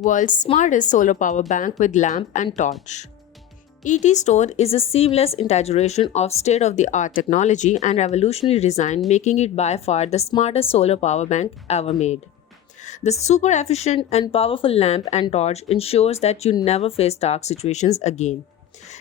World's smartest solar power bank with lamp and torch. ET Stone is a seamless integration of state of the art technology and revolutionary design, making it by far the smartest solar power bank ever made. The super efficient and powerful lamp and torch ensures that you never face dark situations again.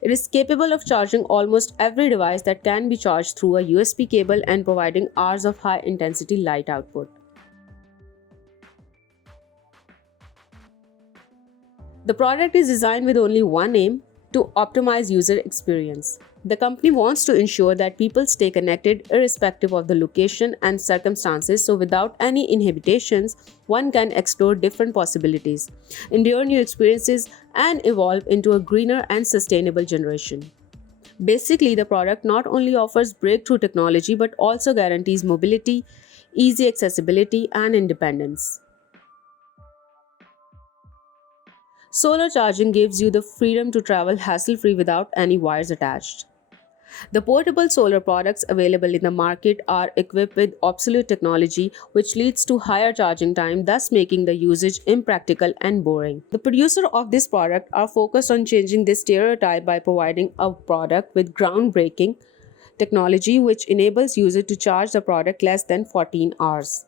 It is capable of charging almost every device that can be charged through a USB cable and providing hours of high intensity light output. The product is designed with only one aim: to optimize user experience. The company wants to ensure that people stay connected irrespective of the location and circumstances, so without any inhibitions, one can explore different possibilities, endure new experiences, and evolve into a greener and sustainable generation. Basically, the product not only offers breakthrough technology but also guarantees mobility, easy accessibility, and independence. Solar charging gives you the freedom to travel hassle free without any wires attached. The portable solar products available in the market are equipped with obsolete technology, which leads to higher charging time, thus making the usage impractical and boring. The producer of this product are focused on changing this stereotype by providing a product with groundbreaking technology which enables users to charge the product less than 14 hours.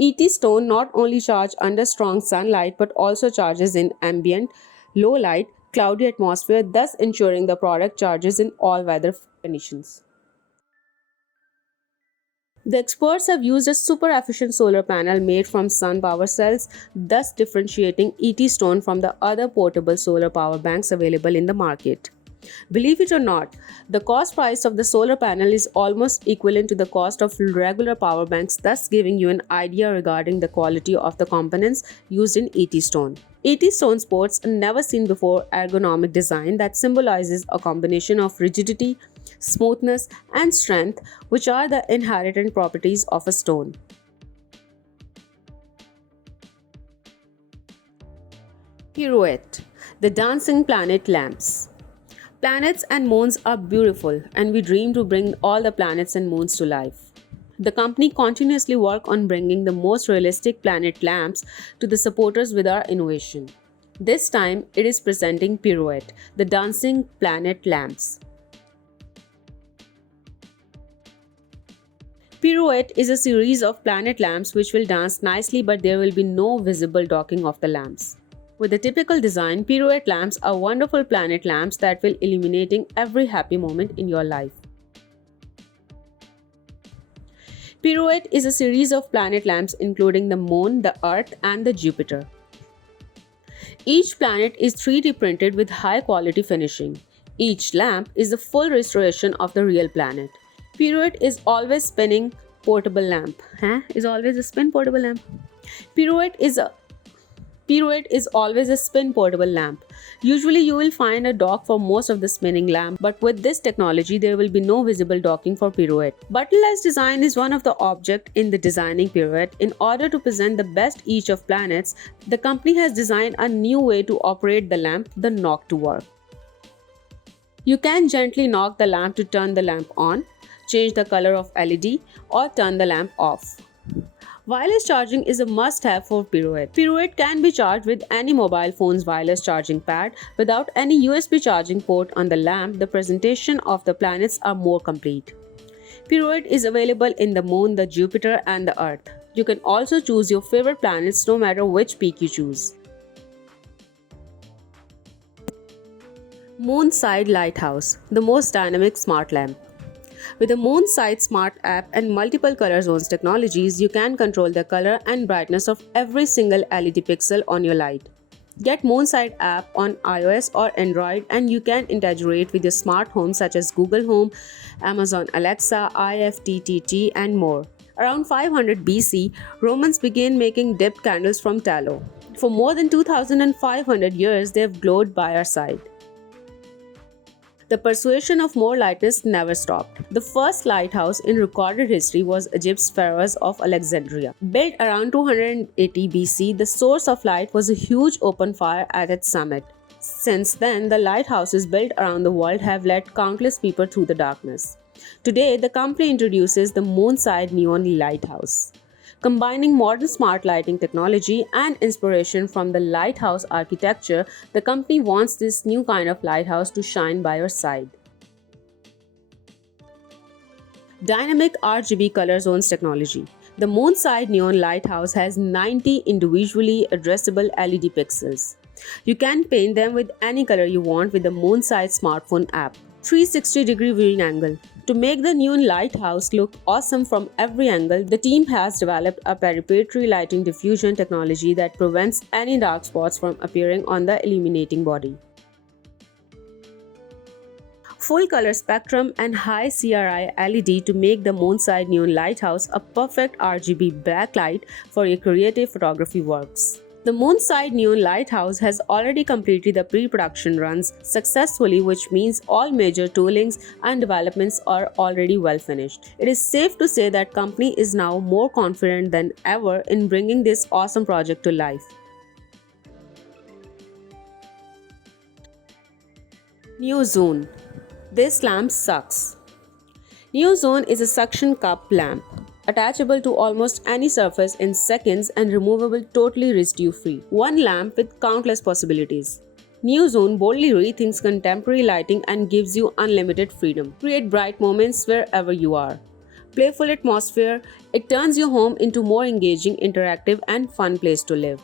ET Stone not only charges under strong sunlight but also charges in ambient, low light, cloudy atmosphere, thus ensuring the product charges in all weather conditions. The experts have used a super efficient solar panel made from sun power cells, thus differentiating ET Stone from the other portable solar power banks available in the market. Believe it or not, the cost price of the solar panel is almost equivalent to the cost of regular power banks, thus giving you an idea regarding the quality of the components used in ET Stone. ET Stone sports a never seen before ergonomic design that symbolizes a combination of rigidity, smoothness, and strength, which are the inherent properties of a stone. Pirouette, the dancing planet lamps. Planets and moons are beautiful, and we dream to bring all the planets and moons to life. The company continuously works on bringing the most realistic planet lamps to the supporters with our innovation. This time, it is presenting Pirouette, the dancing planet lamps. Pirouette is a series of planet lamps which will dance nicely, but there will be no visible docking of the lamps. With the typical design, Pirouette lamps are wonderful planet lamps that will illuminating every happy moment in your life. Pirouette is a series of planet lamps including the Moon, the Earth, and the Jupiter. Each planet is 3D printed with high quality finishing. Each lamp is a full restoration of the real planet. Pirouette is always spinning portable lamp. Is always a spin portable lamp. Pirouette is a Pirouette is always a spin portable lamp. Usually you will find a dock for most of the spinning lamp, but with this technology there will be no visible docking for Pirouette. Buttonless design is one of the objects in the designing Pirouette. In order to present the best each of planets, the company has designed a new way to operate the lamp, the knock to work. You can gently knock the lamp to turn the lamp on, change the color of LED, or turn the lamp off. Wireless charging is a must-have for Pirouette. Pirouette can be charged with any mobile phone's wireless charging pad. Without any USB charging port on the lamp, the presentation of the planets are more complete. Pirouette is available in the Moon, the Jupiter, and the Earth. You can also choose your favorite planets no matter which peak you choose. Moonside Lighthouse, the most dynamic smart lamp. With the Moonside Smart app and multiple color zones technologies, you can control the color and brightness of every single LED pixel on your light. Get Moonside app on iOS or Android and you can integrate with your smart home such as Google Home, Amazon Alexa, IFTTT, and more. Around 500 BC, Romans began making dipped candles from tallow. For more than 2,500 years, they have glowed by our side. The persuasion of more lightness never stopped. The first lighthouse in recorded history was Egypt's pharaohs of Alexandria. Built around 280 BC, the source of light was a huge open fire at its summit. Since then, the lighthouses built around the world have led countless people through the darkness. Today, the company introduces the Moonside Neon Lighthouse. Combining modern smart lighting technology and inspiration from the lighthouse architecture, the company wants this new kind of lighthouse to shine by your side. Dynamic RGB color zones technology. The Moonside Neon Lighthouse has 90 individually addressable LED pixels. You can paint them with any color you want with the Moonside smartphone app. 360-degree viewing angle. To make the neon lighthouse look awesome from every angle, the team has developed a proprietary lighting diffusion technology that prevents any dark spots from appearing on the illuminating body. Full color spectrum and high CRI LED to make the Moonside Neon Lighthouse a perfect RGB backlight for your creative photography works. The Moonside Neon Lighthouse has already completed the pre-production runs successfully, which means all major toolings and developments are already well finished. It is safe to say that company is now more confident than ever in bringing this awesome project to life. NeoZone. This lamp sucks. NeoZone is a suction cup lamp, attachable to almost any surface in seconds and removable totally residue-free. One lamp with countless possibilities. NeoZone boldly rethinks contemporary lighting and gives you unlimited freedom. Create bright moments wherever you are. Playful atmosphere, it turns your home into more engaging, interactive and fun place to live.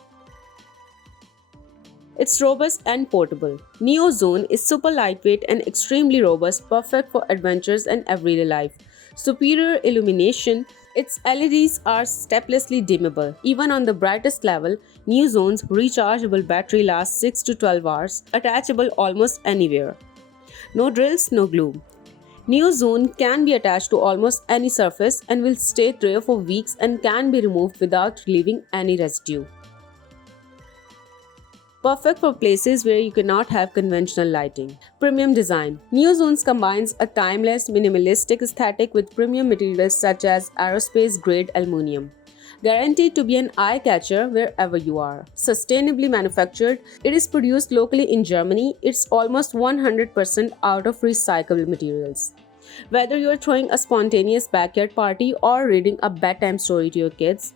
It's robust and portable. NeoZone is super lightweight and extremely robust, perfect for adventures and everyday life. Superior illumination, its LEDs are steplessly dimmable. Even on the brightest level, NeoZone's rechargeable battery lasts 6 to 12 hours, attachable almost anywhere. No drills, no glue. NeoZone can be attached to almost any surface and will stay there for weeks and can be removed without leaving any residue. Perfect for places where you cannot have conventional lighting. Premium design. NeoZones combines a timeless, minimalistic aesthetic with premium materials such as aerospace-grade aluminum. Guaranteed to be an eye-catcher wherever you are. Sustainably manufactured, it is produced locally in Germany. It's almost 100% out of recyclable materials. Whether you're throwing a spontaneous backyard party or reading a bedtime story to your kids,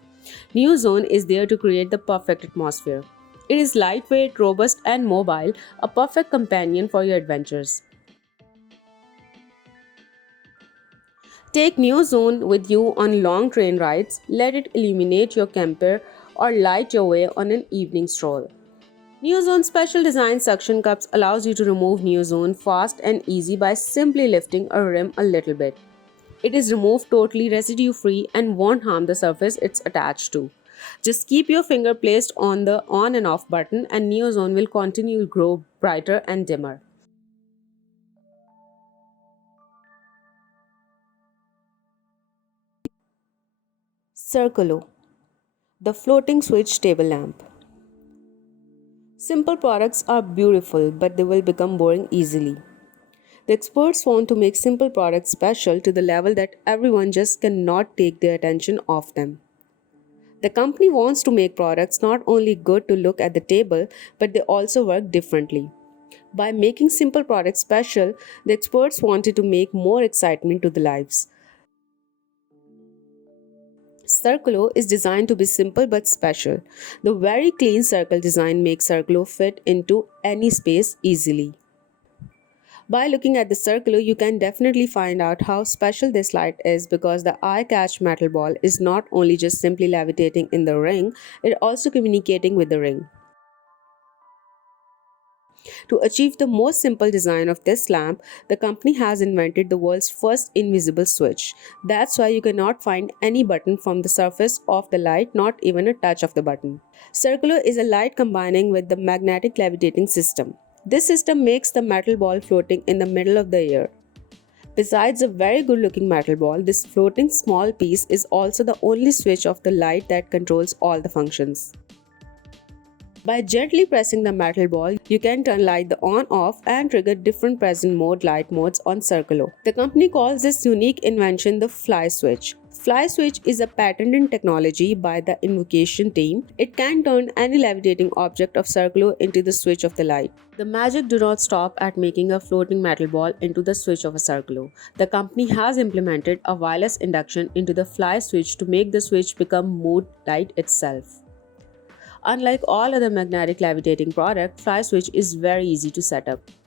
NeoZone is there to create the perfect atmosphere. It is lightweight, robust, and mobile, a perfect companion for your adventures. Take NeoZone with you on long train rides, let it illuminate your camper, or light your way on an evening stroll. NeoZone special design suction cups allows you to remove NeoZone fast and easy by simply lifting a rim a little bit. It is removed totally residue-free and won't harm the surface it's attached to. Just keep your finger placed on the on and off button and NeoZone will continue to grow brighter and dimmer. Circolo, the floating switch table lamp. Simple products are beautiful, but they will become boring easily. The experts want to make simple products special to the level that everyone just cannot take their attention off them. The company wants to make products not only good to look at the table, but they also work differently. By making simple products special, the experts wanted to make more excitement to the lives. Circolo is designed to be simple but special. The very clean circle design makes Circolo fit into any space easily. By looking at the Circolo, you can definitely find out how special this light is because the eye-catch metal ball is not only just simply levitating in the ring, it also communicating with the ring. To achieve the most simple design of this lamp, the company has invented the world's first invisible switch. That's why you cannot find any button from the surface of the light, not even a touch of the button. Circolo is a light combining with the magnetic levitating system. This system makes the metal ball floating in the middle of the air. Besides a very good looking metal ball, this floating small piece is also the only switch of the light that controls all the functions. By gently pressing the metal ball, you can turn light the on-off and trigger different present mode light modes on Circolo. The company calls this unique invention the fly switch. Fly switch is a patented technology by the Invocation team. It can turn any levitating object of Circlo into the switch of the light. The magic do not stop at making a floating metal ball into the switch of a Circlo. The company has implemented a wireless induction into the fly switch to make the switch become more light itself. Unlike all other magnetic levitating products, fly switch is very easy to set up.